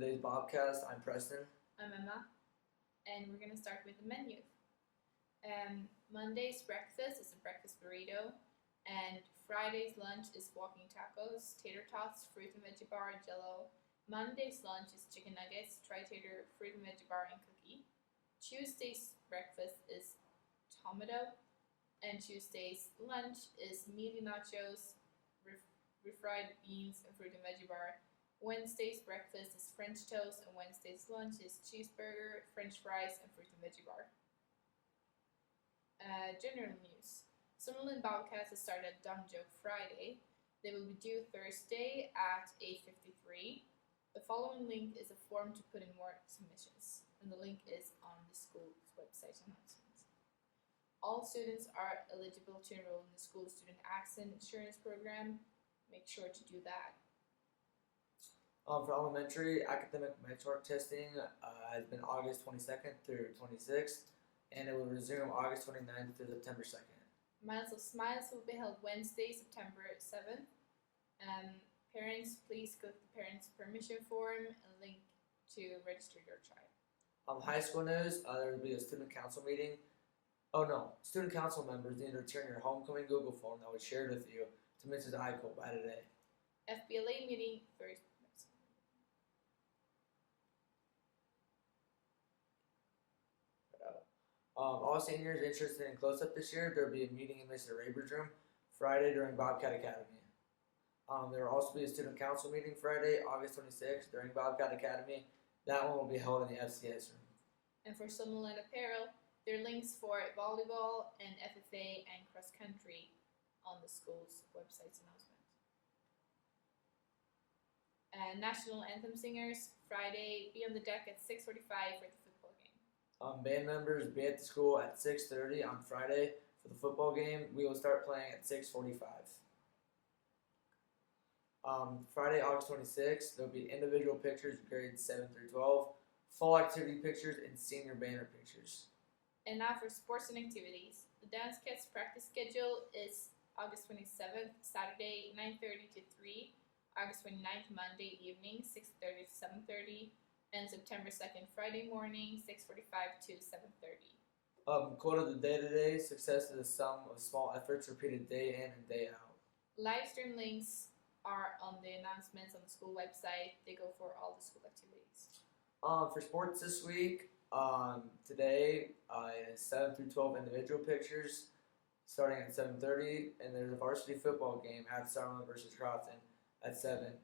today's Bobcast. I'm Preston. I'm Emma, and we're going to start with the menu. Monday's breakfast is a breakfast burrito, and Friday's lunch is walking tacos, tater tots, fruit and veggie bar, jello. Monday's lunch is chicken nuggets, tri-tater, fruit and veggie bar, and cookie. Tuesday's breakfast is tomato, and Tuesday's lunch is meaty nachos, refried beans, and fruit and veggie bar. Wednesday's breakfast is French toast, and Wednesday's lunch is cheeseburger, French fries, and fruit and veggie bar. General news. Summerlin Bobcats has started a Dumb Joke Friday. They will be due Thursday at 8:53. The following link is a form to put in more submissions, and the link is on the school's website announcement. All students are eligible to enroll in the school student accident insurance program. Make sure to do that. For elementary, academic benchmark testing has been August 22nd through 26th, and it will resume August 29th through September 2nd. Miles of Smiles will be held Wednesday, September 7th. Parents, please go to the parents' permission form and link to register your child. High school news, there will be a student council meeting. Student council members need to return your homecoming Google form that was shared with you to Mrs. Eichel by today. FBLA meeting Thursday. All seniors interested in close-up this year, there will be a meeting in Mr. Raber's room Friday during Bobcat Academy. There will also be a student council meeting Friday, August 26th during Bobcat Academy. That one will be held in the FCS room. And for Summerlin Apparel, there are links for volleyball and FFA and cross country on the school's website's announcement. National Anthem Singers, Friday, be on the deck at 6:45 for the football game. Band members be at the school at 6:30 on Friday for the football game. We will start playing at 6:45. Friday, August 26th, there will be individual pictures grades 7 through 12, fall activity pictures, and senior banner pictures. And now for sports and activities. The Dance Cats practice schedule is August 27th, Saturday, 9:30 to 3, August 29th, Monday evening, 6:30 to 7:30, and September 2nd, Friday morning, 6:45 to 7:30. Quote of the day today: success is the sum of small efforts repeated day in and day out. Live stream links are on the announcements on the school website. They go for all the school activities. For sports this week, today is 7 through 12 individual pictures starting at 7:30, and there's a varsity football game at Summerlin versus Crofton at 7.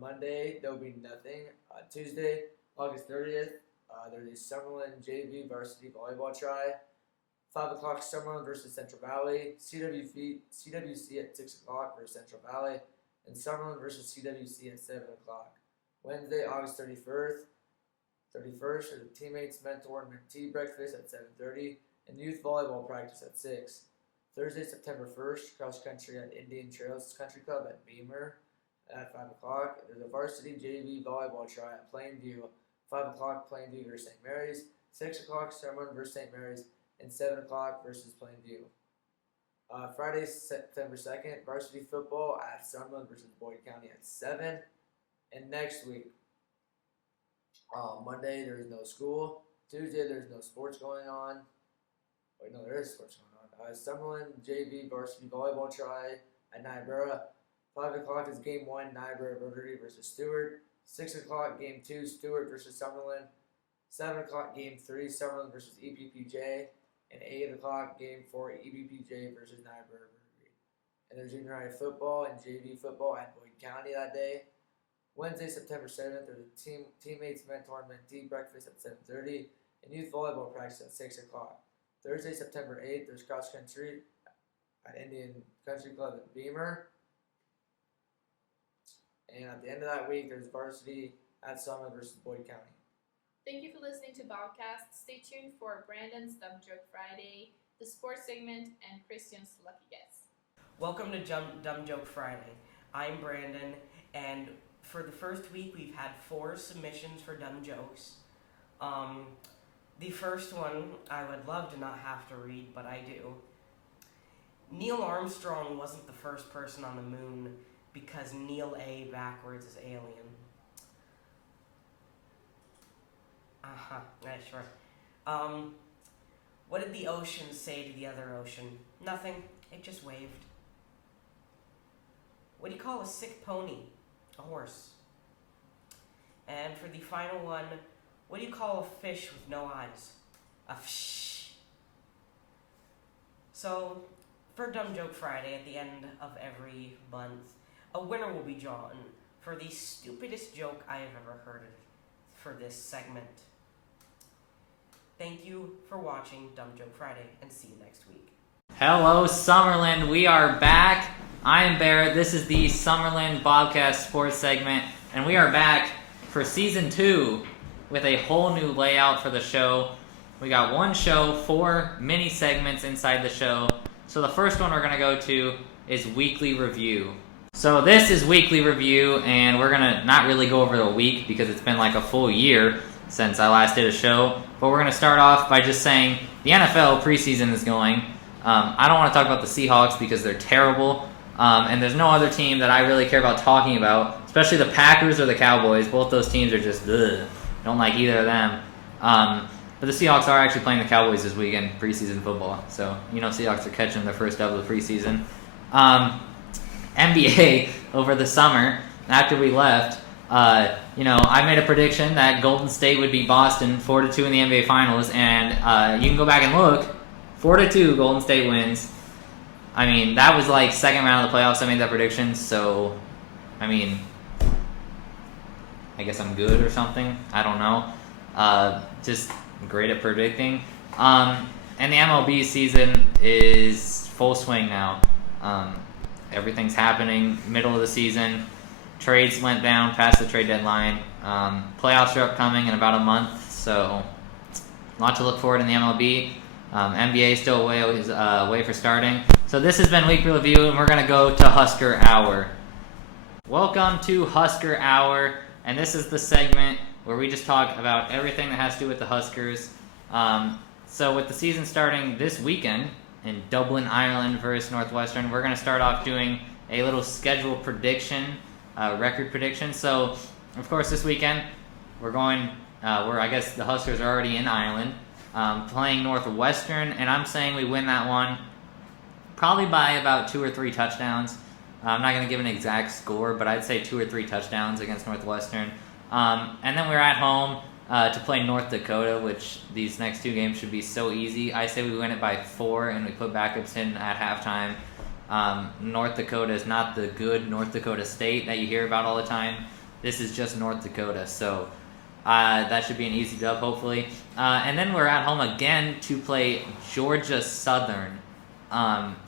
Monday, there will be nothing. Tuesday, August 30th, there's a Summerlin JV varsity volleyball try. 5 o'clock, Summerlin versus Central Valley. CWC at 6 o'clock versus Central Valley. And Summerlin versus CWC at 7 o'clock. Wednesday, August 31st, there's a teammates, mentor, and mentee breakfast at 7:30. And youth volleyball practice at 6. Thursday, September 1st, cross country at Indian Trails Country Club at Beamer at 5 o'clock. There's a varsity JV volleyball try at Plainview. 5 o'clock, Plainview versus St. Mary's. 6 o'clock, Summerlin versus St. Mary's. And 7 o'clock versus Plainview. Friday, September 2nd, varsity football at Summerlin versus Boyd County at 7. And next week, Monday, there is no school. Tuesday, there's no sports going on. Wait, no, there is sports going on. Summerlin JV varsity volleyball try at Niobrara. 5 o'clock is game 1, Niobrara Rotary versus Stewart. 6 o'clock, game 2, Stewart versus Summerlin. 7 o'clock, game 3, Summerlin versus EBPJ. And 8 o'clock, game 4, EBPJ versus Niobrara Rotary. And there's junior high football and JV football at Boyd County that day. Wednesday, September 7th, there's a teammates, mentor, and mentee breakfast at 7:30. And youth volleyball practice at 6 o'clock. Thursday, September 8th, there's cross country at Indian Country Club at Beamer. And at the end of that week, there's varsity at Summit versus Boyd County. Thank you for listening to Bobcast. Stay tuned for Brandon's Dumb Joke Friday, the sports segment, and Christian's Lucky Guess. Welcome to Dumb Joke Friday. I'm Brandon, and for the first week, we've had 4 submissions for dumb jokes. The first one, I would love to not have to read, but I do. Neil Armstrong wasn't the first person on the moon because Neil A backwards is alien. Sure. What did the ocean say to the other ocean? Nothing. It just waved. What do you call a sick pony? A horse. And for the final one, what do you call a fish with no eyes? A fish. So, for Dumb Joke Friday, at the end of every month, a winner will be drawn for the stupidest joke I have ever heard for this segment. Thank you for watching Dumb Joke Friday, and see you next week. Hello, Summerlin. We are back. I am Barrett. This is the Summerlin Bobcast Sports segment, and we are back for Season 2 with a whole new layout for the show. We got one show, 4 mini segments inside the show. So the first one we're going to go to is Weekly Review. So this is Weekly Review, and we're going to not really go over the week because it's been like a full year since I last did a show. But we're going to start off by just saying the NFL preseason is going. I don't want to talk about the Seahawks because they're terrible. And there's no other team that I really care about talking about, especially the Packers or the Cowboys. Both those teams are just, don't like either of them. But the Seahawks are actually playing the Cowboys this weekend, preseason football. So, Seahawks are catching their first dub of the preseason. NBA, over the summer, after we left, I made a prediction that Golden State would beat Boston 4-2 in the NBA Finals. And you can go back and look. 4-2, Golden State wins. I mean, that was like second round of the playoffs I made that prediction. So, I guess I'm good or something. I don't know. Just great at predicting. And the MLB season is full swing now. Everything's happening middle of the season. Trades went down past the trade deadline. Playoffs are upcoming in about a month, so a lot to look forward in the MLB. NBA is still way for starting. So this has been Weekly Review, and we're going to go to Husker Hour. Welcome to Husker Hour, and this is the segment where we just talk about everything that has to do with the Huskers. So with the season starting this weekend in Dublin, Ireland versus Northwestern, we're going to start off doing a little schedule prediction, record prediction. So, of course, this weekend I guess the Huskers are already in Ireland, playing Northwestern, and I'm saying we win that one probably by about 2 or 3 touchdowns. I'm not going to give an exact score, but I'd say 2 or 3 touchdowns against Northwestern. And then we're at home to play North Dakota, which these next 2 games should be so easy. I say we win it by 4, and we put backups in at halftime. North Dakota is not the good North Dakota State that you hear about all the time. This is just North Dakota, so that should be an easy dub, hopefully. And then we're at home again to play Georgia Southern.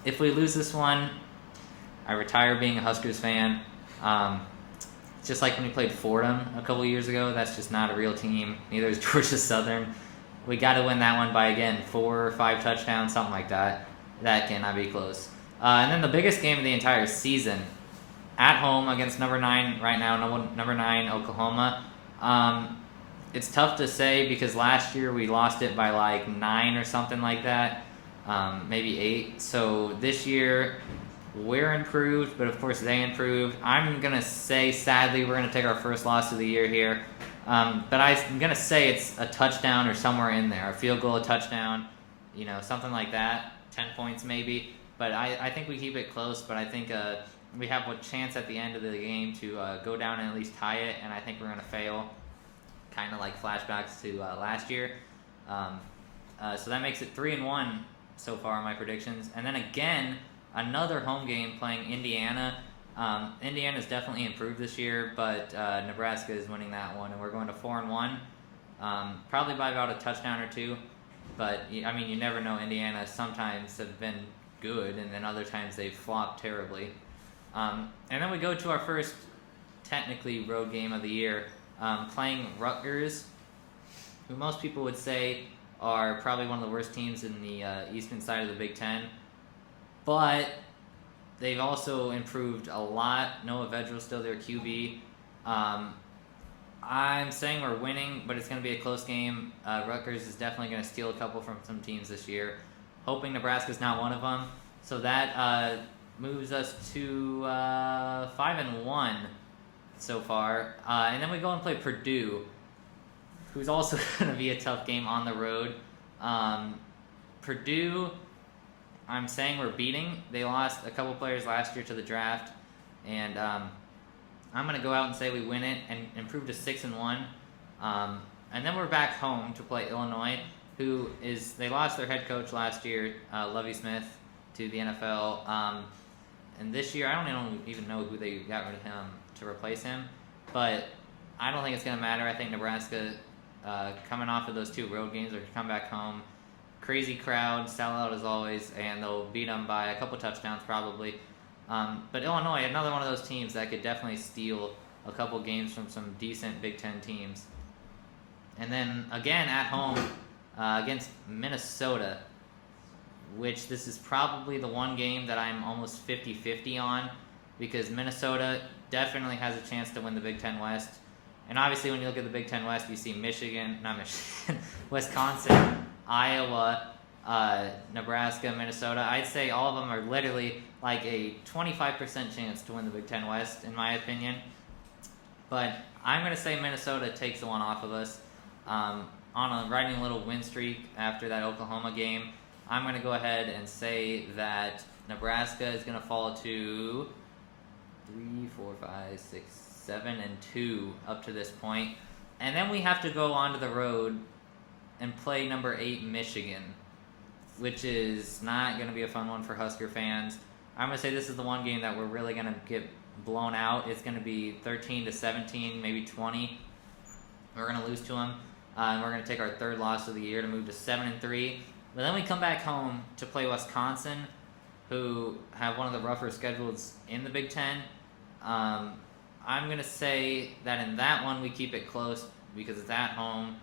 If we lose this one, I retire being a Huskers fan. Just like when we played Fordham a couple years ago, that's just not a real team. Neither is Georgia Southern. We got to win that one by, again, 4 or 5 touchdowns, something like that. That cannot be close. And then the biggest game of the entire season, at home against number 9 right now, number 9 Oklahoma. It's tough to say because last year we lost it by like 9 or something like that, maybe 8. So this year we're improved, but of course they improved. I'm going to say, sadly, we're going to take our first loss of the year here. But I'm going to say it's a touchdown or somewhere in there. A field goal, a touchdown, something like that. 10 points maybe. But I think we keep it close, but I think we have a chance at the end of the game to go down and at least tie it, and I think we're going to fail, kind of like flashbacks to last year. So that makes it 3-1 so far, my predictions. And then again, another home game playing Indiana. Indiana's definitely improved this year, but Nebraska is winning that one, and we're going to 4-1, probably by about a touchdown or 2. But, you never know. Indiana sometimes have been good, and then other times they've flopped terribly. And then we go to our first, technically, road game of the year, playing Rutgers, who most people would say are probably one of the worst teams in the eastern side of the Big Ten. But they've also improved a lot. Noah Vedril's still their QB. I'm saying we're winning, but it's going to be a close game. Rutgers is definitely going to steal a couple from some teams this year. Hoping Nebraska's not one of them. So that moves us to 5-1 so far. And then we go and play Purdue. who's also going to be a tough game on the road. Purdue, I'm saying we're beating. They lost a couple players last year to the draft, and I'm going to go out and say we win it and improve to 6-1. And then we're back home to play Illinois, they lost their head coach last year, Lovie Smith, to the NFL. And this year, I don't even know who they got rid of him to replace him, but I don't think it's going to matter. I think Nebraska, coming off of those 2 road games, are going to come back home. Crazy crowd, sell out as always, and they'll beat them by a couple touchdowns probably. But Illinois, another one of those teams that could definitely steal a couple games from some decent Big Ten teams. And then again at home against Minnesota, which this is probably the one game that I'm almost 50-50 on, because Minnesota definitely has a chance to win the Big Ten West. And obviously when you look at the Big Ten West, you see Wisconsin, Iowa, Nebraska, Minnesota. I'd say all of them are literally like a 25% chance to win the Big Ten West, in my opinion. But I'm going to say Minnesota takes the one off of us. Riding a little win streak after that Oklahoma game, I'm going to go ahead and say that Nebraska is going to fall to 7-2 up to this point. And then we have to go onto the road and play number 8 Michigan, which is not going to be a fun one for Husker fans. I'm going to say this is the one game that we're really going to get blown out. It's going to be 13-17, maybe 20. We're going to lose to them, and we're going to take our 3rd loss of the year to move to 7-3. But then we come back home to play Wisconsin, who have one of the rougher schedules in the Big Ten. I'm going to say that in that one we keep it close because it's at home.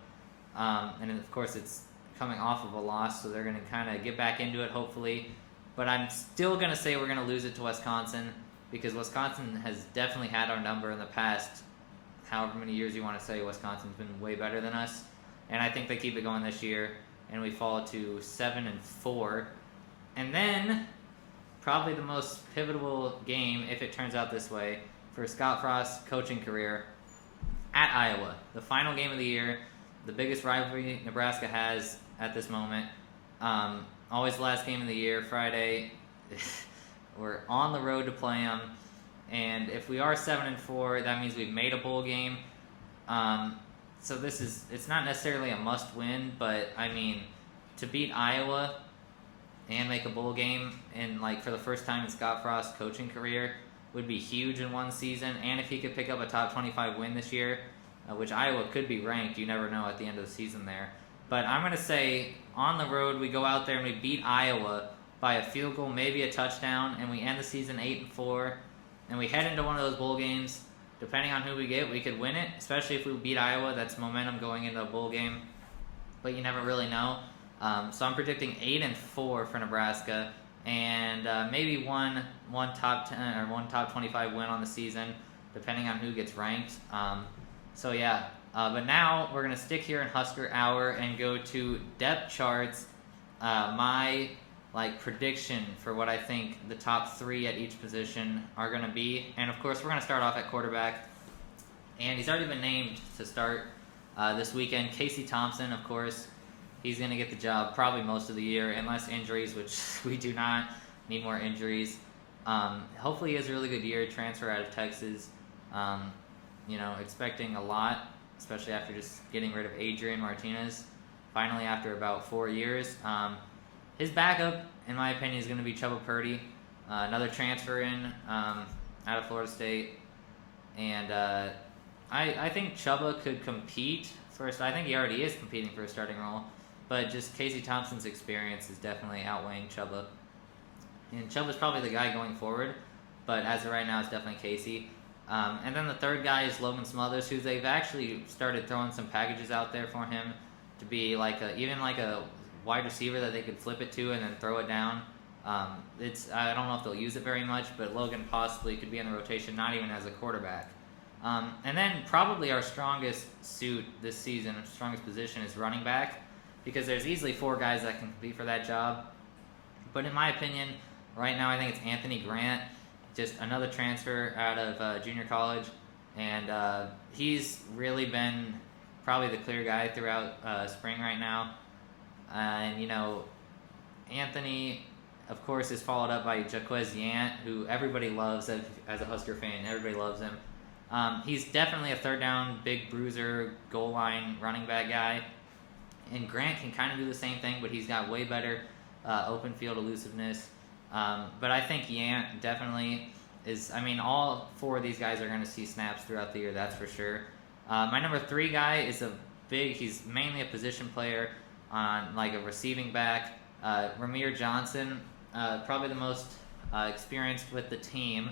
And of course it's coming off of a loss, so they're going to kind of get back into it hopefully. But I'm still going to say we're going to lose it to Wisconsin, because Wisconsin has definitely had our number in the past however many years you want to say. Wisconsin's been way better than us. And I think they keep it going this year, and we fall to 7-4. And then, probably the most pivotal game, if it turns out this way, for Scott Frost's coaching career, at Iowa. The final game of the year, the biggest rivalry Nebraska has at this moment. Always the last game of the year, Friday. We're on the road to play them. And if we are 7-4, that means we've made a bowl game. So it's not necessarily a must win, but I mean, to beat Iowa and make a bowl game for the first time in Scott Frost's coaching career would be huge in one season. And if he could pick up a top 25 win this year, which Iowa could be ranked, you never know at the end of the season there. But I'm going to say on the road we go out there and we beat Iowa by a field goal, maybe a touchdown, and we end the season 8-4, and we head into one of those bowl games. Depending on who we get, we could win it, especially if we beat Iowa. That's momentum going into a bowl game, but you never really know. So I'm predicting 8-4 for Nebraska, and maybe one top 10 or one top 25 win on the season, depending on who gets ranked. So yeah, but now we're gonna stick here in Husker Hour and go to depth charts. My prediction for what I think the top 3 at each position are going to be. And of course, we're going to start off at quarterback. And he's already been named to start this weekend. Casey Thompson, of course, he's going to get the job probably most of the year, unless injuries, which we do not need more injuries. Hopefully he has a really good year, transfer out of Texas. Expecting a lot, especially after just getting rid of Adrian Martinez, finally after about 4 years. His backup, in my opinion, is going to be Chubba Purdy, another transfer in out of Florida State. And I think Chubba could compete first. I think he already is competing for a starting role. But just Casey Thompson's experience is definitely outweighing Chubba. And Chubba's probably the guy going forward. But as of right now, it's definitely Casey. And then the third guy is Logan Smothers, who they've actually started throwing some packages out there for him to be even a wide receiver that they could flip it to and then throw it down. I don't know if they'll use it very much, but Logan possibly could be in the rotation, not even as a quarterback. And then probably our strongest suit this season, our strongest position is running back, because there's easily 4 guys that can compete for that job. But in my opinion, right now I think it's Anthony Grant, just another transfer out of junior college, and he's really been probably the clear guy throughout spring right now. And, Anthony, of course, is followed up by Jaquez Yant, who everybody loves as a Husker fan. Everybody loves him. He's definitely a third down, big bruiser, goal line running back guy. And Grant can kind of do the same thing, but he's got way better open field elusiveness. But I think Yant definitely is. All four of these guys are going to see snaps throughout the year, that's for sure. My number 3 guy is he's mainly a position player on like a receiving back. Ramir Johnson, probably the most experienced with the team.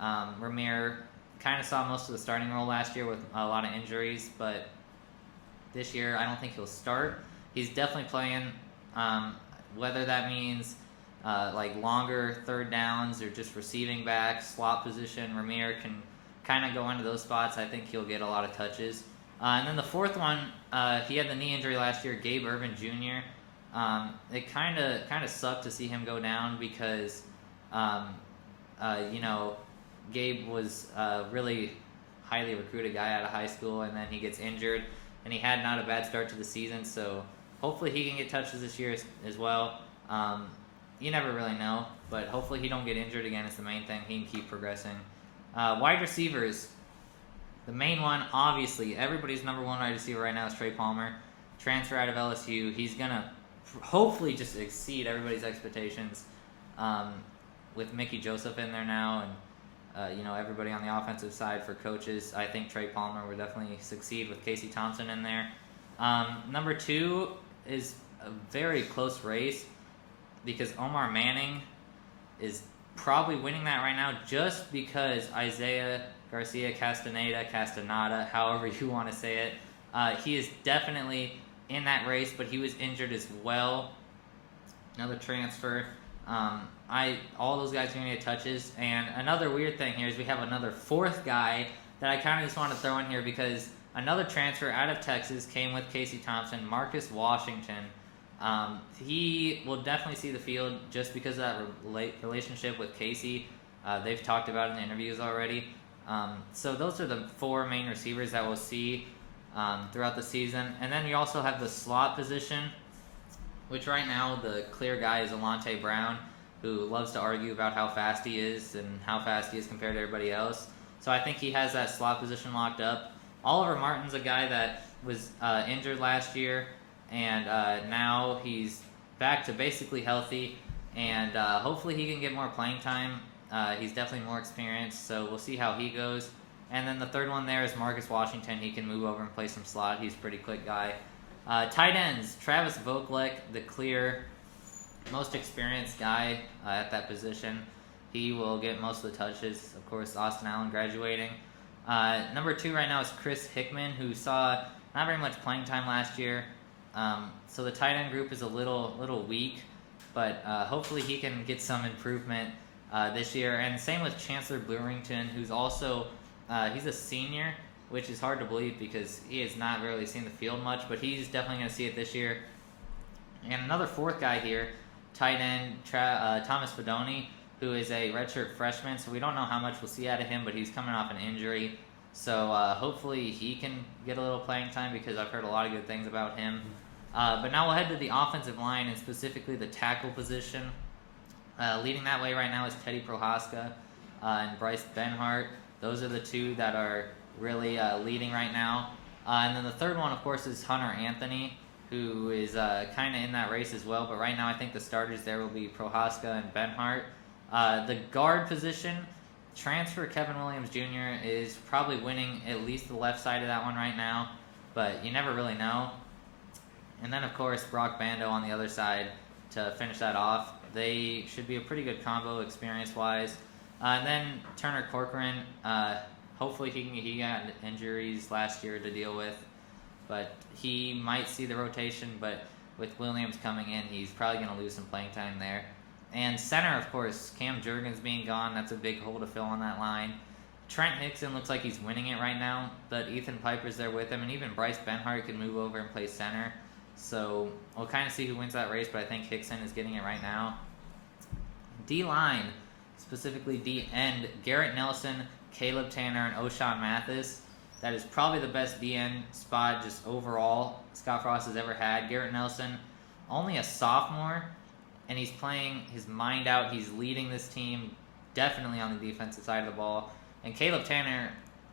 Ramir kind of saw most of the starting role last year with a lot of injuries, but this year I don't think he'll start. He's definitely playing, whether that means like longer third downs or just receiving back, slot position. Ramir can kind of go into those spots. I think he'll get a lot of touches. And then the fourth one, he had the knee injury last year, Gabe Ervin Jr. It kind of sucked to see him go down because, Gabe was a really highly recruited guy out of high school, and then he gets injured, and he had not a bad start to the season, so hopefully he can get touches this year as well. You never really know, but hopefully he don't get injured again is the main thing. He can keep progressing. Wide receivers, the main one, obviously, everybody's number 1 wide receiver right now is Trey Palmer. Transfer out of LSU. He's going to hopefully just exceed everybody's expectations with Mickey Joseph in there now and, everybody on the offensive side for coaches. I think Trey Palmer will definitely succeed with Casey Thompson in there. Number 2 is a very close race because Omar Manning is probably winning that right now just because Isaiah Garcia Castaneda, however you want to say it, he is definitely in that race, but he was injured as well. Another transfer. All those guys are going to get touches. And another weird thing here is we have another 4th guy that I kind of just want to throw in here because another transfer out of Texas came with Casey Thompson, Marcus Washington. He will definitely see the field just because of that relationship with Casey. They've talked about it in the interviews already. So those are the 4 main receivers that we'll see throughout the season. And then you also have the slot position, which right now the clear guy is Alante Brown, who loves to argue about how fast he is and how fast he is compared to everybody else. So I think he has that slot position locked up. Oliver Martin's a guy that was injured last year, and now he's back to basically healthy, and hopefully he can get more playing time. He's definitely more experienced, so we'll see how he goes. And then the third one there is Marcus Washington. He can move over and play some slot. He's a pretty quick guy. Tight ends, Travis Vokalek, the clear most experienced guy at that position. He will get most of the touches. Of course, Austin Allen graduating. Number 2 right now is Chris Hickman, who saw not very much playing time last year. So the tight end group is a little weak, but hopefully he can get some improvement this year. And same with Chancellor Blewerington, who's also he's a senior, which is hard to believe because he has not really seen the field much, but he's definitely going to see it this year. And another 4th guy here, tight end Thomas Fedoni, who is a redshirt freshman, so we don't know how much we'll see out of him, but he's coming off an injury. So hopefully he can get a little playing time because I've heard a lot of good things about him. But now we'll head to the offensive line and specifically the tackle position. Leading that way right now is Teddy Prohaska and Bryce Benhart. Those are the 2 that are really leading right now. And then the third one, of course, is Hunter Anthony, who is kind of in that race as well. But right now I think the starters there will be Prohaska and Benhart. The guard position, transfer Kevin Williams Jr. is probably winning at least the left side of that one right now, but you never really know. And then, of course, Brock Bando on the other side to finish that off. They should be a pretty good combo experience-wise. And then Turner Corcoran, hopefully he got injuries last year to deal with, but he might see the rotation, but with Williams coming in, he's probably going to lose some playing time there. And center, of course, Cam Jurgens being gone, that's a big hole to fill on that line. Trent Hickson looks like he's winning it right now, but Ethan Piper's there with him, and even Bryce Benhart can move over and play center. So we'll kind of see who wins that race, but I think Hickson is getting it right now. D-line, specifically D-end, Garrett Nelson, Caleb Tanner, and O'Shawn Mathis. that is probably the best DN spot just overall Scott Frost has ever had. Garrett Nelson, only a sophomore, and he's playing his mind out. He's leading this team definitely on the defensive side of the ball. And Caleb Tanner,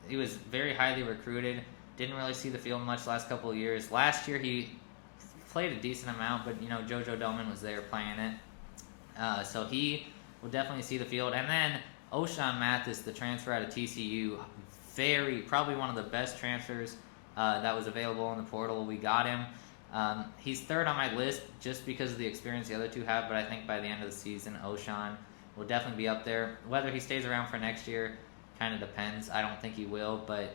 he was very highly recruited. Didn't really see the field much the last couple of years. Last year he played a decent amount, but JoJo Doman was there playing it. So he will definitely see the field. And then O'Shawn Mathis, the transfer out of TCU, probably one of the best transfers that was available in the portal. We got him. He's third on my list just because of the experience the other two have, but I think by the end of the season, O'Shawn will definitely be up there. Whether he stays around for next year kind of depends. I don't think he will, but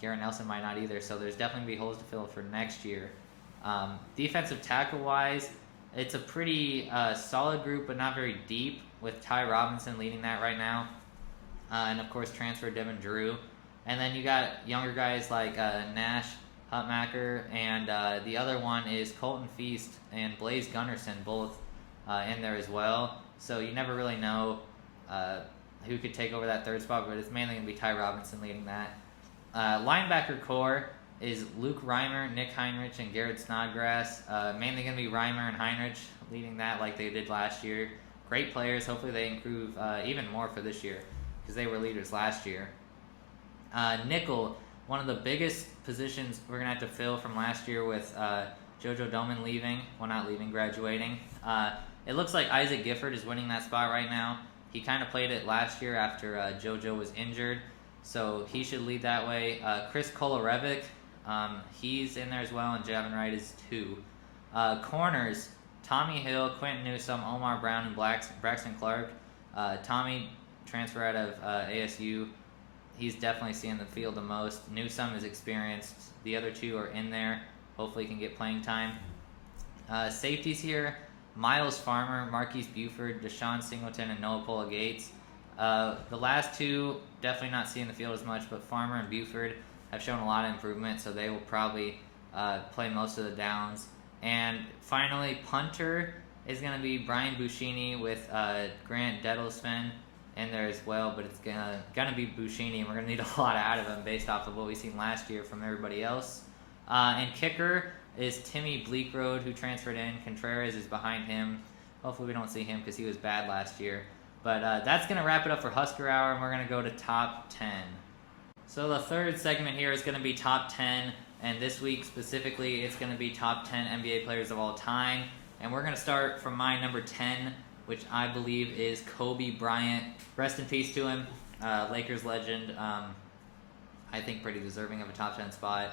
Garrett Nelson might not either, so there's definitely going to be holes to fill for next year. Defensive tackle-wise, it's a pretty solid group, but not very deep, with Ty Robinson leading that right now. And, of course, transfer Devin Drew. And then you got younger guys like Nash Hutmacher, and the other one is Colton Feast and Blaze Gunnerson, both in there as well. So you never really know who could take over that third spot, but it's mainly going to be Ty Robinson leading that. Linebacker core is Luke Reimer, Nick Heinrich, and Garrett Snodgrass. Mainly going to be Reimer and Heinrich leading that like they did last year. Great players. Hopefully they improve even more for this year because they were leaders last year. Nickel, one of the biggest positions we're going to have to fill from last year with JoJo Doman leaving. Well, not leaving, graduating. It looks like Isaac Gifford is winning that spot right now. He kind of played it last year after JoJo was injured, so he should lead that way. Chris Kolarevic, he's in there as well, and Javin Wright is too. Corners, Tommy Hill, Quentin Newsome, Omar Brown, and Braxton Clark. Tommy, transfer out of ASU. He's definitely seeing the field the most. Newsome is experienced. The other two are in there. Hopefully can get playing time. Safeties here, Miles Farmer, Marquise Buford, Deshaun Singleton, and Noah Pola Gates. The last two definitely not seeing the field as much, but Farmer and Buford have shown a lot of improvement, so they will probably play most of the downs. And finally, punter is going to be Brian Buschini with Grant Dettlesman in there as well, but it's gonna be Buschini, and we're gonna need a lot out of him based off of what we've seen last year from everybody else. And kicker is Timmy Bleakroad, who transferred in. Contreras is behind him. Hopefully we don't see him because he was bad last year. But that's gonna wrap it up for Husker Hour, and we're gonna go to top 10. So the third segment here is gonna be top 10, and this week specifically, it's gonna be top 10 NBA players of all time. And we're gonna start from my number 10, which I believe is Kobe Bryant. Rest in peace to him, Lakers legend. I think pretty deserving of a top 10 spot.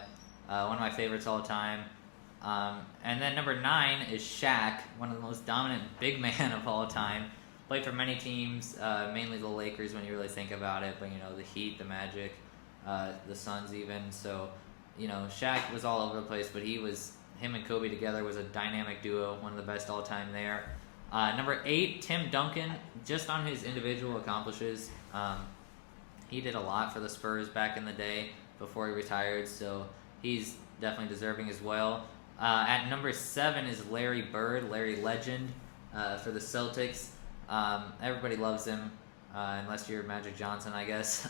One of my favorites all time. And then number 9 is Shaq, one of the most dominant big man of all time. Played for many teams, mainly the Lakers when you really think about it, but the Heat, the Magic, the Suns even. So, Shaq was all over the place, but him and Kobe together was a dynamic duo, one of the best all time there. Number 8, Tim Duncan, just on his individual accomplishes. He did a lot for the Spurs back in the day before he retired, so he's definitely deserving as well. At number 7 is Larry Bird, Larry Legend, for the Celtics. Everybody loves him, unless you're Magic Johnson, I guess.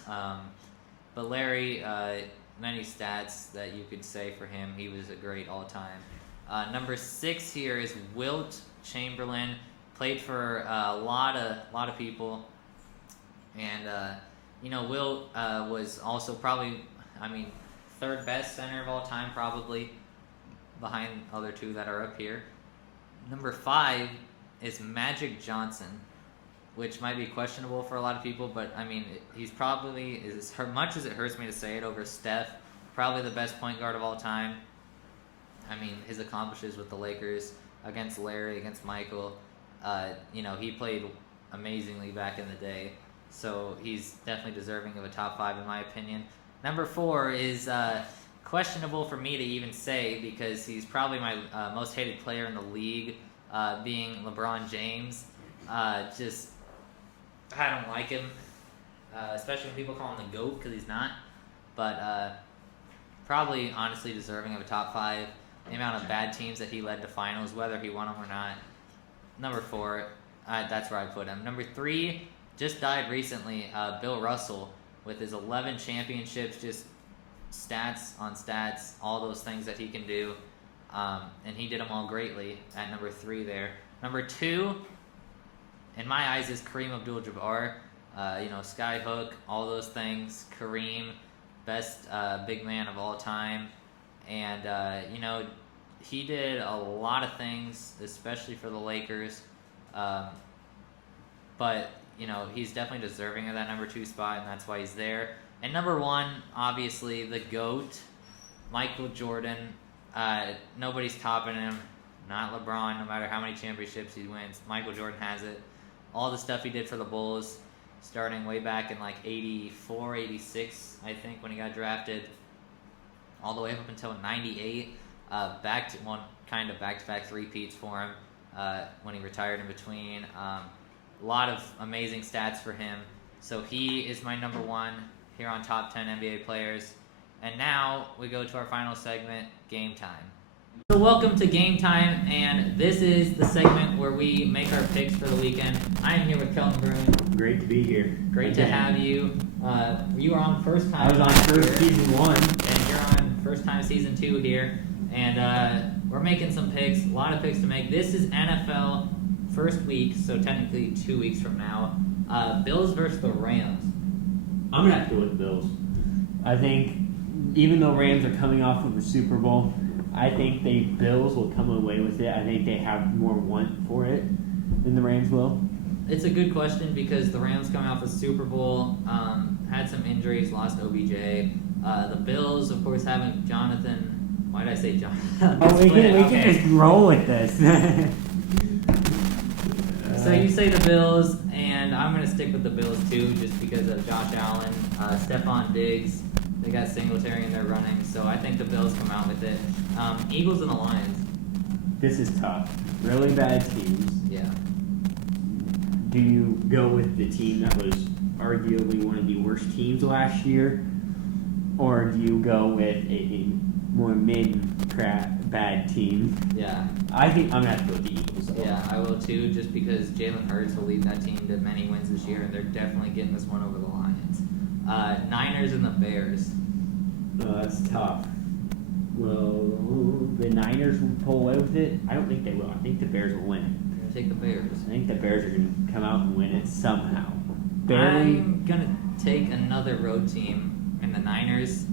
But Larry, many stats that you could say for him. He was a great all-time. Number 6 here is Wilt Chamberlain. Played for a lot of people, and Wilt was also probably, third best center of all time, probably behind other two that are up here. Number 5 is Magic Johnson, which might be questionable for a lot of people, but he's probably, as much as it hurts me to say it, over Steph, probably the best point guard of all time. His accomplishes with the Lakers, against Larry, against Michael. He played amazingly back in the day, so he's definitely deserving of a top 5 in my opinion. Number 4 is questionable for me to even say because he's probably my most hated player in the league, being LeBron James. I don't like him, especially when people call him the GOAT because he's not. But probably honestly deserving of a top 5. The amount of bad teams that he led to finals, whether he won them or not. Number 4, that's where I put him. Number 3, just died recently, Bill Russell, with his 11 championships, just stats on stats, all those things that he can do. And he did them all greatly at number 3 there. Number 2, in my eyes, is Kareem Abdul-Jabbar. Sky hook, all those things. Kareem, best big man of all time. And, he did a lot of things, especially for the Lakers. But, he's definitely deserving of that number 2 spot, and that's why he's there. And number 1, obviously, the GOAT, Michael Jordan. Nobody's topping him. Not LeBron, no matter how many championships he wins. Michael Jordan has it. All the stuff he did for the Bulls, starting way back in like 84, 86, I think, when he got drafted, all the way up until 98. Back-to-back three-peats for him when he retired in between. A lot of amazing stats for him. So he is my number 1 here on Top 10 NBA Players. And now we go to our final segment, Game Time. So welcome to Game Time, and this is the segment where we make our picks for the weekend. I am here with Kelton Bruin. Great to be here. Great to have you. You were on first time. I was on first season 1. And you're on first time season 2 here. And we're making some picks, a lot of picks to make. This is NFL first week, so technically 2 weeks from now. Bills versus the Rams. I'm going to have to go with the Bills. I think, even though Rams are coming off of the Super Bowl, I think the Bills will come away with it. I think they have more want for it than the Rams will. It's a good question because the Rams coming off the Super Bowl, had some injuries, lost OBJ. The Bills, of course, having Jonathan. Why did I say Jonathan? We can just roll with this. So you say the Bills, and I'm going to stick with the Bills too, just because of Josh Allen, Stephon Diggs. They got Singletary in their running, so I think the Bills come out with it. Eagles and the Lions. This is tough. Really bad teams. Yeah. Do you go with the team that was arguably one of the worst teams last year? Or do you go with a more bad team? Yeah. I think I'm going to have to go with the Eagles, though. Yeah, I will too, just because Jalen Hurts will lead that team to many wins this year, and they're definitely getting this one over the Lions. Niners and the Bears. That's tough. Well, the Niners will pull away with it. I don't think they will. I think the Bears will win it. I'm going to take the Bears. I think the Bears are going to come out and win it somehow. Barely. I'm going to take another road team in the Niners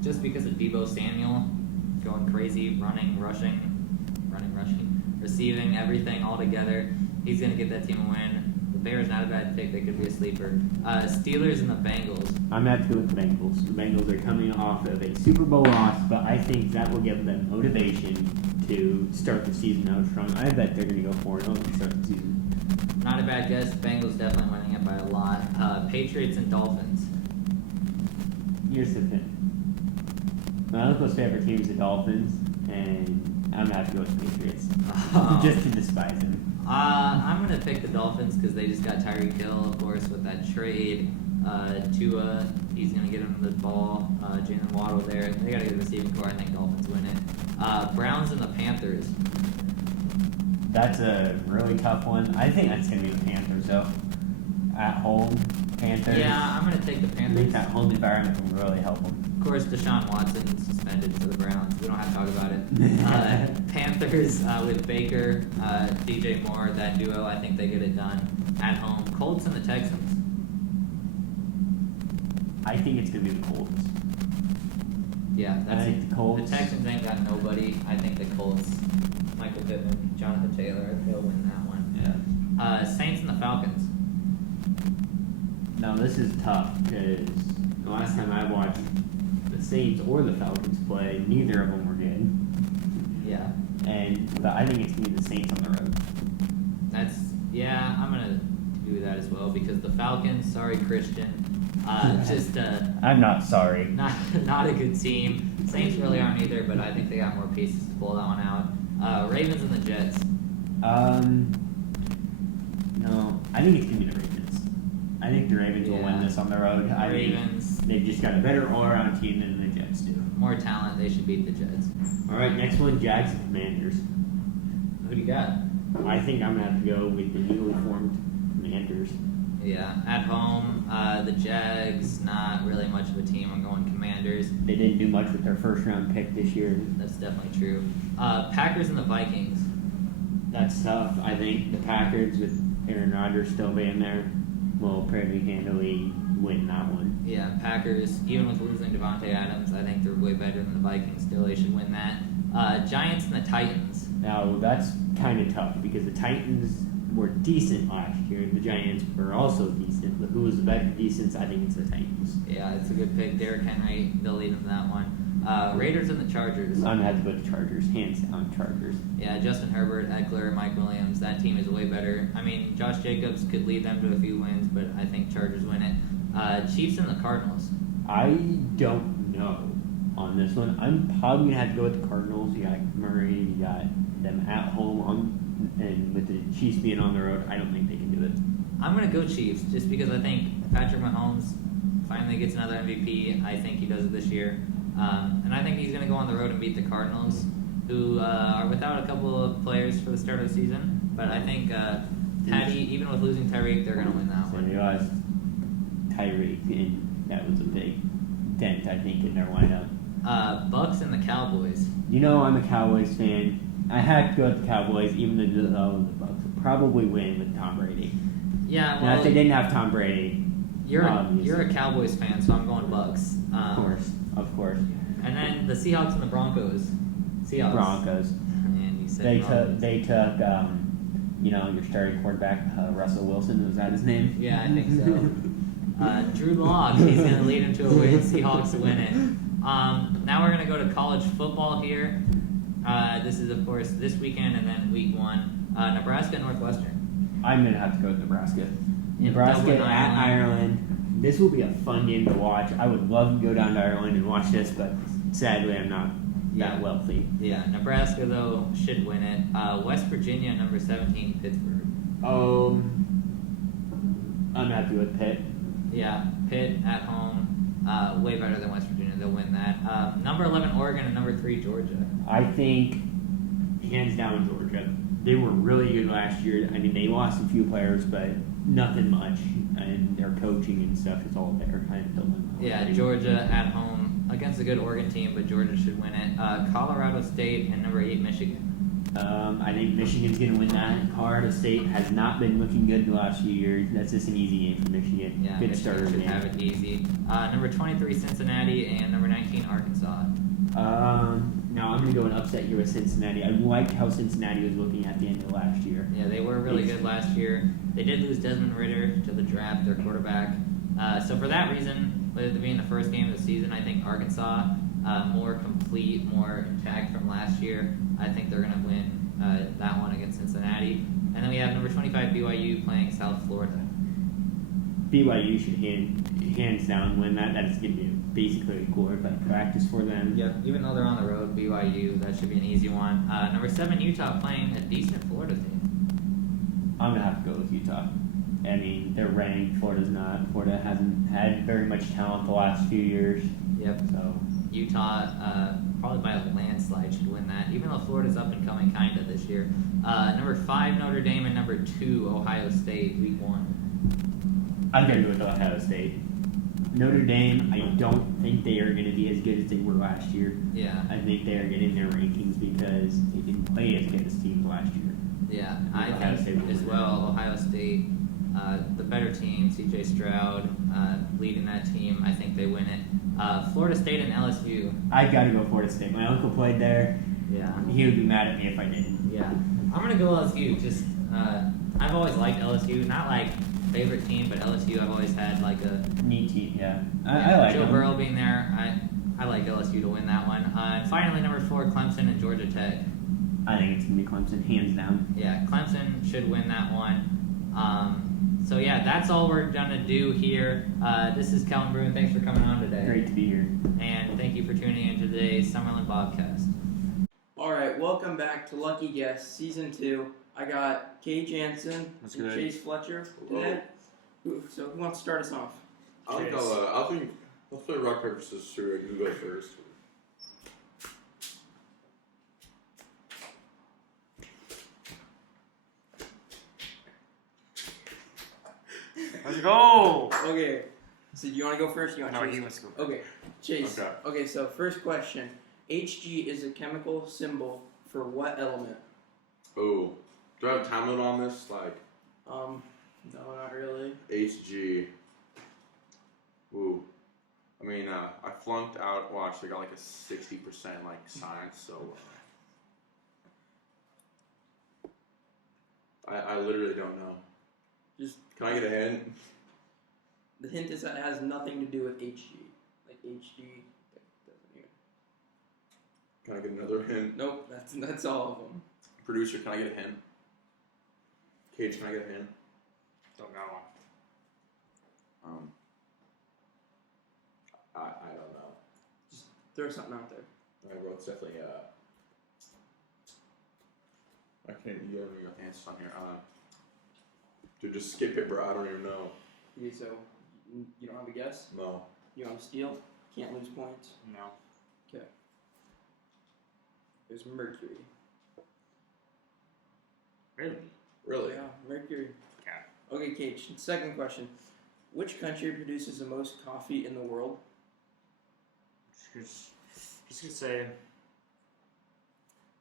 just because of Deebo Samuel going crazy, running, rushing, receiving, everything all together. He's going to get that team a win. The Bears, not a bad pick. They could be a sleeper. Steelers and the Bengals. I'm going to have to go with the Bengals. The Bengals are coming off of a Super Bowl loss, but I think that will give them motivation to start the season out strong. I bet they're going to go 4-0 to start the season. Not a bad guess. Bengals definitely winning it by a lot. Patriots and Dolphins. Here's the thing. My uncle's favorite team is the Dolphins, and I'm going to have to go with the Patriots. Just to despise them. I'm going to pick the Dolphins because they just got Tyreek Hill, of course, with that trade. Tua, he's going to get him the ball. Jalen Waddle there. They got to get a receiving core. I think Dolphins win it. Browns and the Panthers. That's a really tough one. I think that's going to be the Panthers, though. At home, Panthers. Yeah, I'm going to take the I think Panthers. that home environment will really help them. Of course, Deshaun Watson suspended for the Browns. We don't have to talk about it. Panthers with Baker, DJ Moore, that duo, I think they get it done at home. Colts and the Texans. I think it's going to be the Colts. Yeah, that's I think the Colts. The Texans ain't got nobody. I think the Colts, Michael Pittman, Jonathan Taylor, they'll win that one. Yeah. Saints and the Falcons. Now, this is tough because the last time I watched the Saints or the Falcons play, neither of them were good. Yeah. But I think it's going to be the Saints on the road. I'm going to do that as well because the Falcons, sorry, Christian, I'm not sorry. Not a good team. Saints really aren't either, but I think they got more pieces to pull that one out. Ravens and the Jets. No, I think it's going to be the Ravens. I think the Ravens will win this on the road. Ravens. They've just got a better all-around team than the Jets do. More talent, they should beat the Jets. All right, next one, Jags and Commanders. Who do you got? I think I'm going to have to go with the newly formed Commanders. Yeah, at home, the Jags, not really much of a team. I'm going Commanders. They didn't do much with their first round pick this year. That's definitely true. Packers and the Vikings. That's tough. I think the Packers, with Aaron Rodgers still being there, will pretty handily win that one. Yeah, Packers, even with losing Devontae Adams, I think they're way better than the Vikings. Still, they should win that. Giants and the Titans. Now, that's kind of tough because the Titans were decent last year. The Giants were also decent, but who was the better decent? I think it's the Titans. Yeah, it's a good pick. Derrick Henry, they'll lead in that one. Raiders and the Chargers. I'm going to have to go to Chargers. Hands down, Chargers. Yeah, Justin Herbert, Eckler, Mike Williams. That team is way better. I mean, Josh Jacobs could lead them to a few wins, but I think Chargers win it. Chiefs and the Cardinals. I don't know on this one. I'm probably going to have to go with the Cardinals. You got Murray, you got them at home, and with the Chiefs being on the road, I don't think they can do it. I'm going to go Chiefs just because I think Patrick Mahomes finally gets another MVP. I think he does it this year. And I think he's going to go on the road and beat the Cardinals, who are without a couple of players for the start of the season. But I think even with losing Tyreek, they're going to win that So one. they lost Tyreek, and that was a big dent, I think, in their lineup. Bucks and the Cowboys. You know, I'm a Cowboys fan. I had to go with the Cowboys, even though the Bucks would probably win with Tom Brady. Yeah, Now, well, if they didn't have Tom Brady, you're a Cowboys fan, so I'm going Bucks. of course. And then the Seahawks and the Broncos. Seahawks. Broncos. And you said They Broncos. took your starting quarterback, Russell Wilson. Was that his name? Yeah, I think so. Drew Lock, he's going to lead him to a win. Seahawks win it. Now we're going to go to college football here. This is, of course, this weekend and then week 1. Nebraska and Northwestern. I'm gonna have to go with Nebraska. In Nebraska Dublin, at Ireland. This will be a fun game to watch. I would love to go down to Ireland and watch this, but sadly I'm not that wealthy. Yeah, Nebraska, though, should win it. West Virginia, number 17, Pittsburgh. I'm gonna have to go with Pitt. Yeah, Pitt at home. Way better than West Virginia. They'll win that. Number 11, Oregon, and number 3, Georgia. I think, hands down, Georgia. They were really good last year. I mean, they lost a few players, but nothing much. And their coaching and stuff is all there. I don't know. Yeah, Georgia at home against a good Oregon team, but Georgia should win it. Colorado State and number 8, Michigan. I think Michigan's going to win that. Colorado State has not been looking good the last few years. That's just an easy game for Michigan. Yeah, good Michigan starter should game. have it easy. Number 23, Cincinnati, and number 19, Arkansas. No, I'm going to go an upset here with Cincinnati. I liked how Cincinnati was looking at the end of last year. Yeah, they were really good last year. They did lose Desmond Ridder to the draft, their quarterback. So for that reason, with it being the first game of the season, I think Arkansas, more complete, more intact from last year. I think they're going to win that one against Cincinnati. And then we have number 25, BYU, playing South Florida. BYU should hands down win that. That is going to be basically a glorified practice for them. Yep, even though they're on the road, BYU, that should be an easy one. Number 7, Utah, playing a decent Florida team. I'm going to have to go with Utah. I mean, they're ranked. Florida's not. Florida hasn't had very much talent the last few years. Yep. So Utah, probably by a landslide, should win that, even though Florida's up and coming kind of this year. Number 5, Notre Dame, and number 2, Ohio State, week 1. I'm going to go with Ohio State. Notre Dame, I don't think they are going to be as good as they were last year. Yeah. I think they are getting their rankings because they didn't play as good as teams last year. Yeah, I Ohio think State will as win. well, Ohio State, the better team, C.J. Stroud leading that team. I think they win it. Florida State and LSU. I've got to go Florida State. My uncle played there. Yeah. He would be mad at me if I didn't. Yeah. I'm going to go LSU. Just, I've always liked LSU. Not like favorite team, but LSU I've always had like a Neat team, yeah. I like Joe them. Burrow being there. I like LSU to win that one. And finally, number 4, Clemson and Georgia Tech. I think it's going to be Clemson, hands down. Yeah, Clemson should win that one. So yeah, that's all we're gonna do here. This is Calvin Bruin. Thanks for coming on today. Great to be here. And thank you for tuning in to today's Summerlin Bobcast. Alright, welcome back to Lucky Guess Season 2. I got Kay Jansen That's and good. Chase Fletcher today. So who wants to start us off? I think let's play rock, paper, scissors. You go first. How's Let's go. Okay. So do you want to go first? Or you want No, Chase? he wants to go first. Okay, Chase. Okay. Okay, so first question. Hg is a chemical symbol for what element? Oh, do I have a time limit on this? Like No, not really. HG. Ooh. I mean, I flunked out. Well, actually, got like a 60% like science. So I literally don't know. Just Can I get a hint? the hint is that it has nothing to do with Hg. Like Hg doesn't even. Can I get another hint? Nope, that's all of them. Producer, can I get a hint? Cage, can I get a hint? Don't know. I don't know. Just throw something out there. Alright, well, it's definitely I can't. You haven't even got the answers on here. Dude, just skip it, bro. I don't even know. Okay, so you don't have a guess? No. You want to steal? Can't lose points. No. Okay. There's Mercury. Really? Really? Yeah, Mercury. Okay. Okay, Cage. Second question. Which country produces the most coffee in the world? Just gonna say.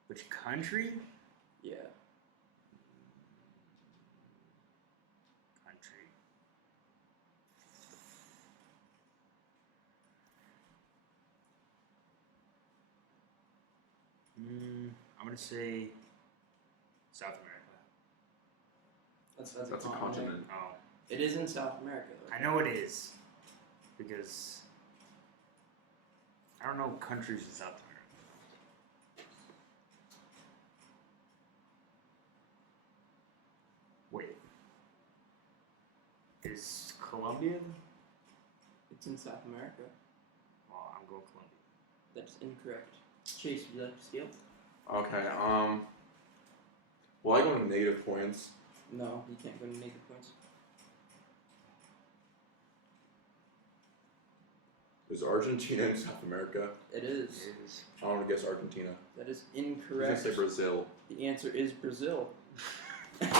Which country? Yeah. Country. I'm gonna say South America. That's a continent. Oh, It is in South America, though. I know it is because I don't know countries in South America. Wait, is Colombia? It's in South America. Well, I'm going Colombia. That's incorrect. Chase, would you like to steal? Okay. Well, I go into negative points. No, you can't go to negative points. Is Argentina in South America? It is. It is. I want to guess Argentina. That is I'm gonna incorrect. say Brazil. The answer is Brazil. Okay.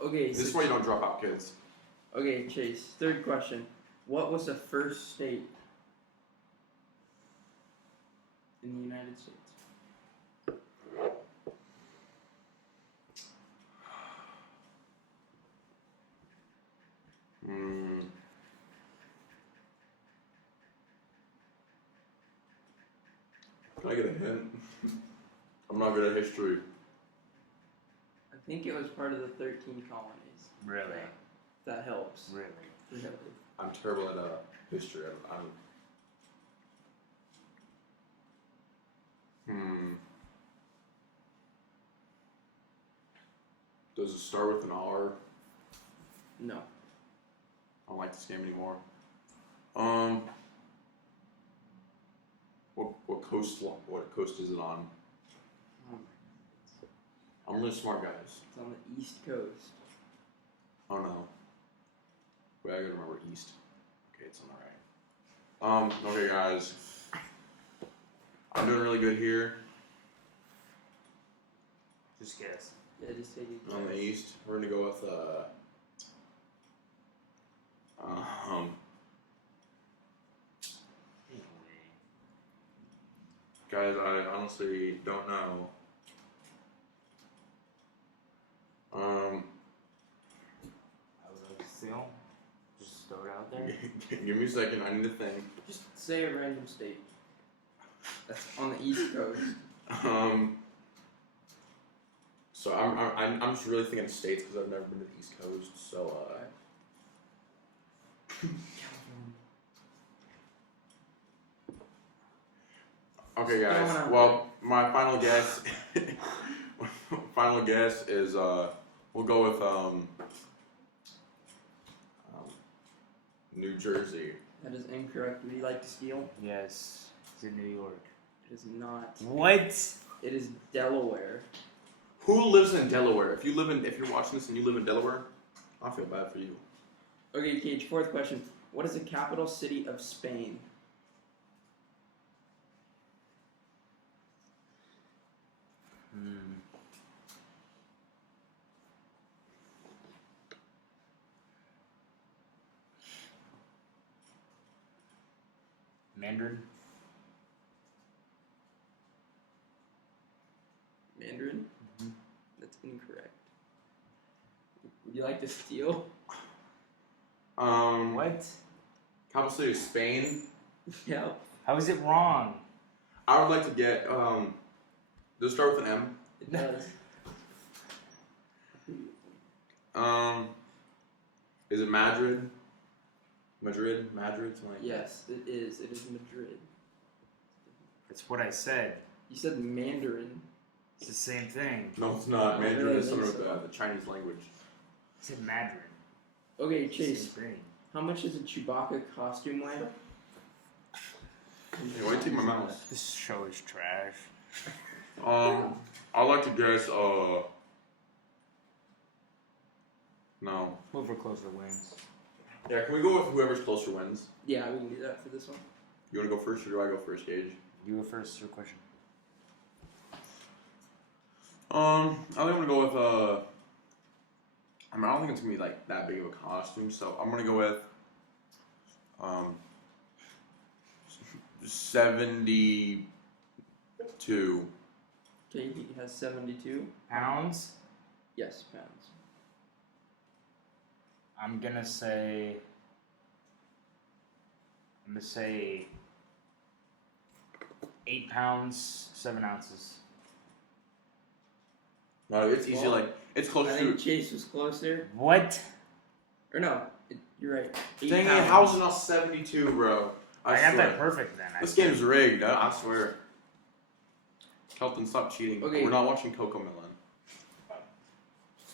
Okay, This is so why you don't drop out, kids. okay, Chase. Third question. What was the first state in the United States? Can I get a hint? I'm not good at history. I think it was part of the 13 colonies. Really? That helps. Really? Really. I'm terrible at history. Does it start with an R? No. I don't like this game anymore. What coast is it on? I'm really smart, guys. It's on the East Coast. Oh no. Wait, I gotta remember east. Okay, it's on the right. Okay, guys. I'm doing really good here. Just guess. Yeah, just take it. On the east, we're gonna go with guys, I honestly don't know. I would like to steal. Just throw it out there. Give me a second. I need to think. Just say a random state. That's on the East Coast. So I'm just really thinking of states because I've never been to the East Coast. So okay, guys. Well, my final guess. Final guess is we'll go with New Jersey. That is incorrect. Would you like to steal? Yes. It's in New York. It is not. What? It is Delaware. Who lives in Delaware? If you're watching this and you live in Delaware, I feel bad for you. Okay, Cage. Fourth question. What is the capital city of Spain? Mandarin. Mandarin? Mhm. That's incorrect. Would you like to steal? What? Capital city of Spain. Yeah. How is it wrong? I would like to get, does it start with an M? It does. Is it Madrid? Madrid? Something like that. Yes, it is. It is Madrid. That's what I said. You said Mandarin. It's the same thing. No, it's not. I Mandarin really is sort of think so. the Chinese language. I said Mandarin. Okay, It's the Chase. same thing. How much does a Chewbacca costume weigh? Hey, why you take my mouse? This show is trash. I'd like to guess, no. Whoever closer wins. Yeah, can we go with whoever's closer wins? Yeah, we can do that for this one. You want to go first, or do I go first, Gage? You go first. Your question. I think I'm gonna go with I mean, I don't think it's gonna be like that big of a costume, so I'm gonna go with 72. Okay, he has 72. Pounds. Yes, pounds. I'm gonna say 8 pounds, 7 ounces. No, it's easy. Well, Like it's close I to. think Chase was closer. What? Or no, you're right. 8 Dang it! pounds. How is it not 72, bro? I swear. got that perfect then. This game's rigged. I swear. Kelton, stop cheating. Okay. We're not watching Coco Melon.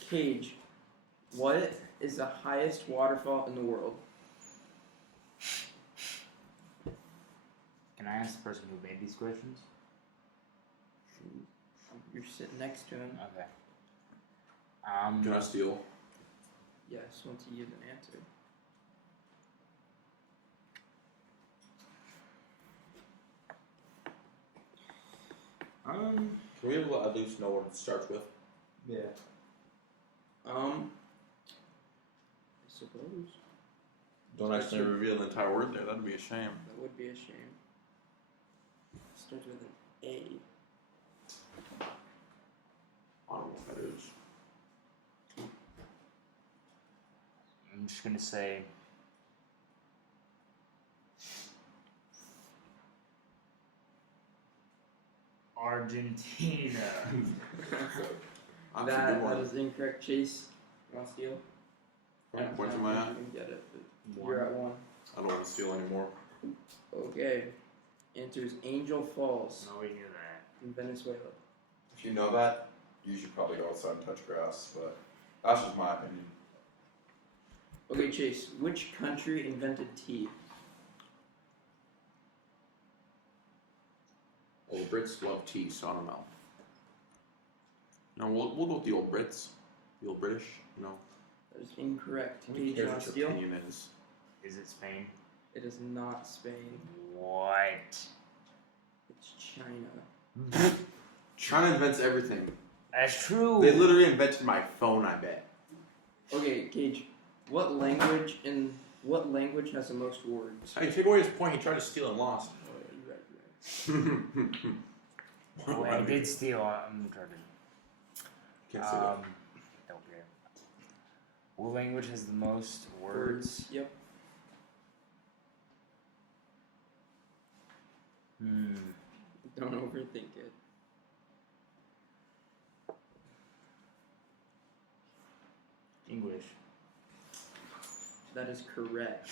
Cage, what is the highest waterfall in the world? Can I ask the person who made these questions? You're sitting next to him. Okay. Can I steal? Yes, once you give an answer. Can we at least know what it starts with? Yeah. I suppose. Don't actually reveal the entire word there. That'd be a shame. That would be a shame. Starts with an A. I don't know what that is. I'm just gonna say Argentina. That's a That good one. is incorrect. Chase, you want to steal? How many points am I You at? can get it, but you're at 1. I don't want to steal anymore. Okay. Answer is Angel Falls Nobody knew that. in Venezuela. If you know that, you should probably go outside and touch grass, but that's just my opinion. Okay, Chase, which country invented tea? Well, the Brits love tea, so I don't know. No, we'll go with the old Brits. The old British, no. That is incorrect. Who Cage, you cares want what to your steal? opinion is? Is it Spain? It is not Spain. What? It's China. China invents everything. That's true. They literally invented my phone, I bet. Okay, Cage, what language has the most words? Hey, take away his point. He tried to steal and lost. Oh, yeah, you're right. Oh, I did steal. I'm retarded. Can't say that. Don't care. What language has the most words? Yep. Don't overthink it. English. That is correct.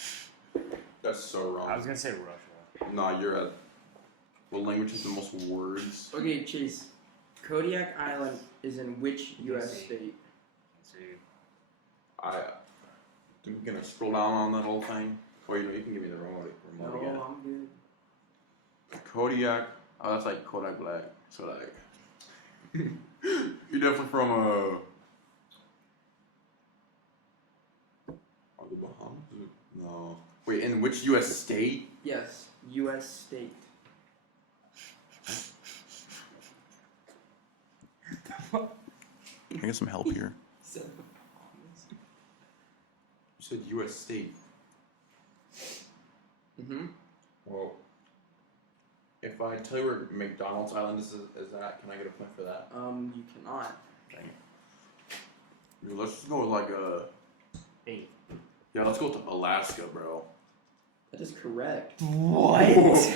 That's so wrong. I was gonna say Russia. Nah, you're at. What language has the most words? Okay, Chase. Kodiak Island is in which U.S. see. state? Let's see. I think we're gonna scroll down on that whole thing. Oh, you can give me the remote No, again. I'm good. Kodiak. Oh, that's like Kodak Black. So like, you're definitely from the Bahamas? No. Wait, in which U.S. state? Yes, U.S. state. Can I get some help here? So, You said U.S. state. mm-hmm. Well, if I tell you where McDonald's Island is that, can I get a point for that? You cannot. Dude, let's just go with like a. 8. Yeah, let's go to Alaska, bro. That is correct. What?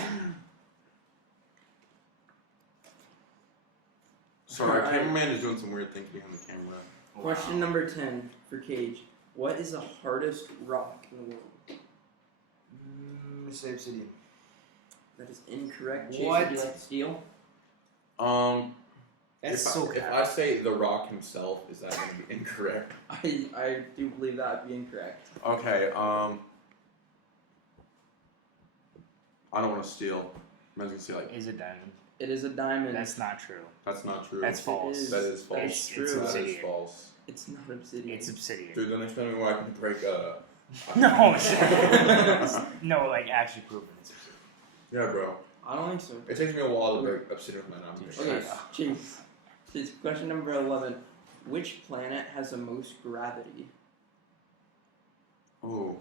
Sorry, Alright. cameraman is doing some weird things behind the camera. Question number 10 for Cage. What is the hardest rock in the world? Say obsidian. That is incorrect. Chase, What? would you like to steal? If I say The Rock himself, is that going to be incorrect? I do believe that would be incorrect. Okay, I don't want to steal. I was going to say, like, Is a diamond. It is a diamond. That's not true. that's not true. That's false. is. That is false. It's true. That is obsidian. false. It's not obsidian. It's obsidian. Dude, the next time I can break No, no, like actually proven it's obsidian. Yeah, bro. I don't think so. It takes me a while to break obsidian with my knife. Okay, Chase. Chase, question number 11. Which planet has the most gravity? Oh.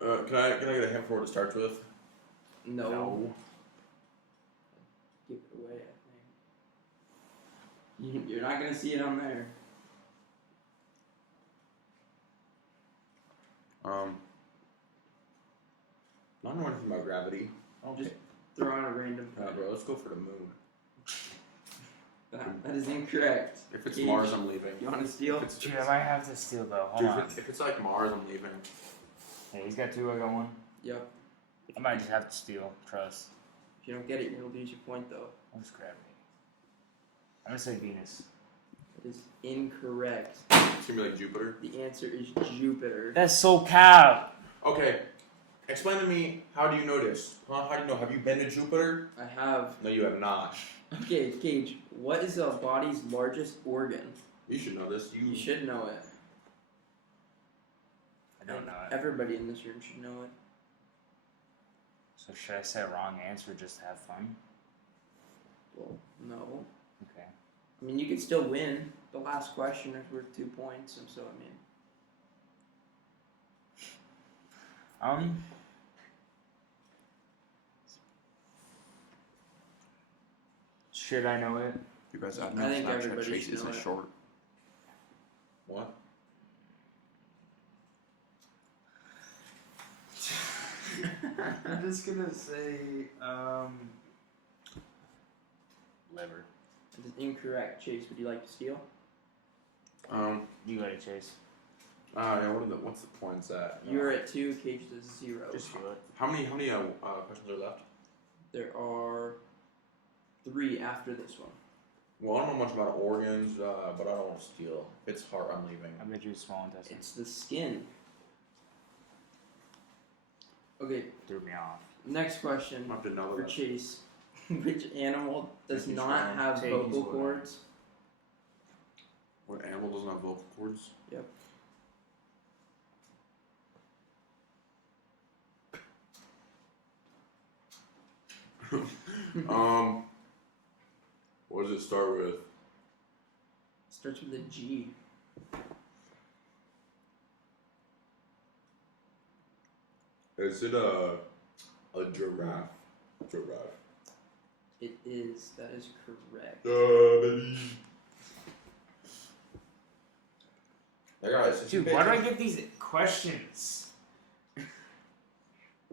Can I get a hint for what it starts with? No. Give it away, I think. You're not gonna see it on there. I don't know anything about gravity. Just throw on a random Yeah, planet. bro, let's go for the moon. That is incorrect. If it's Gage, Mars, I'm leaving. You want to steal? If it's, Dude, I might have to steal though. Hold on. if it's like Mars, I'm leaving. Hey, he's got 2, I got 1. Yep. I might just have to steal. Trust. If you don't get it, you're gonna lose your point though. What's gravity? I'm gonna say Venus. It is incorrect. It's gonna be like Jupiter. The answer is Jupiter. That's so cap. Okay, explain to me, how do you know this? Huh? How do you know? Have you been to Jupiter? I have. No, you have not. Okay, Cage. What is the body's largest organ? You should know this. You should know it. I don't know it. Everybody in this room should know it. So should I say a wrong answer just to have fun? Well, no. Okay. I mean, you could still win. The last question is worth 2 points, and so I mean. Should I know it? You guys have I think everybody should know it. short. What? I'm just gonna say, Liver. It is incorrect. Chase, would you like to steal? You got it, Chase. Yeah. What's the points at? You're at 2. Cage is 0. Just steal it. How many questions are left? There are 3 after this one. Well, I don't know much about organs, but I don't want to steal. If it's hard, I'm leaving. I bet you it's small intestine. It's the skin. Okay, Threw me off. next question I have to know for that. Chase. Which animal does Take not his have Take vocal his word. cords? What animal doesn't have vocal cords? Yep. What does it start with? Starts with a G. Is it a giraffe? Giraffe. It is. That is correct. Baby. Hey guys, Dude, why do I get these questions?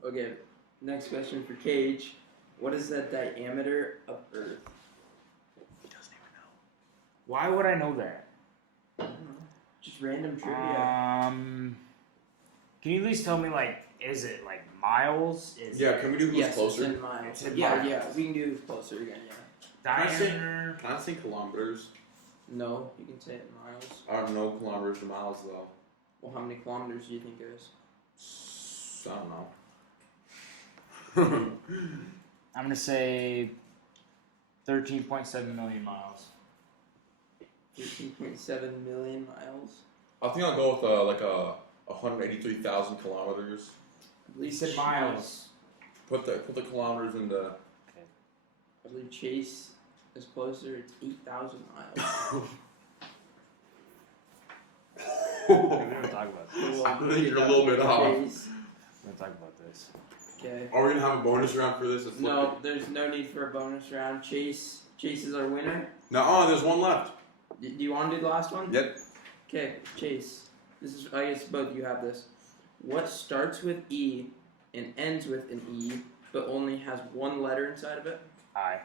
Okay, next question for Cage. What is the diameter of Earth? He doesn't even know. Why would I know that? I don't know. Just random trivia. Can you at least tell me, like, is it like miles? Is Yeah, can we do who's Yes, closer? it's in miles. It's in yeah, miles. yeah, we can do closer again, yeah. diameter? Can I say kilometers? No, you can say it in miles. I don't know kilometers to miles though. Well, how many kilometers do you think it is? I don't know. I'm gonna say 13.7 million miles. 13.7 million miles. I think I'll go with like 183,000 kilometers. I believe You said Chase- miles. Put the kilometers in the. I believe Chase is closer. It's 8,000 miles. We're gonna talk about this. I think you're a little bit off. We're gonna talk about this. Okay. Are we gonna have a bonus round for this? Let's No, look there's no need for a bonus round. Chase is our winner. No, there's one left. Do you want to do the last one? Yep. Okay, Chase. This is, I guess both of you have this. What starts with E and ends with an E, but only has one letter inside of it? I.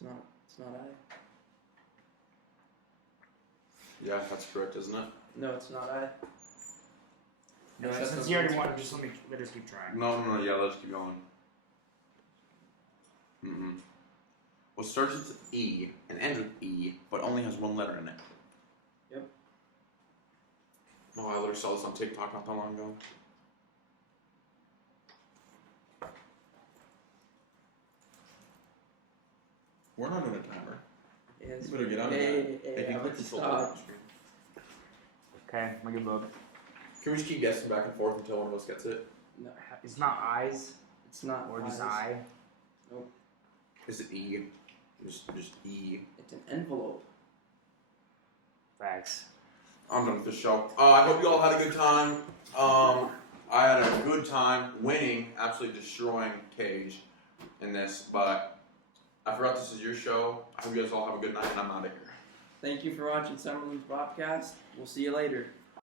No. It's not I. Yeah, that's correct, isn't it? No, it's not I. No, Except since the you already first won, one. just let us keep trying. No. Yeah, let's keep going. What starts with E and ends with E, but only has one letter in it. Yep. Oh, I literally saw this on TikTok not that long ago. We're not doing a timer. Yes. You better get on Hey, that. Hey, can you I'm click gonna control stop. that? Okay, my good book. Can we just keep guessing back and forth until one of us gets it? No, It's not eyes it's not. or just eyes. I. Is it E? Just E. It's an envelope. Facts. I'm done with this show. I hope you all had a good time. I had a good time winning, absolutely destroying Cage in this, but I forgot this is your show. I hope you guys all have a good night, and I'm out of here. Thank you for watching Summerlin's podcast. We'll see you later.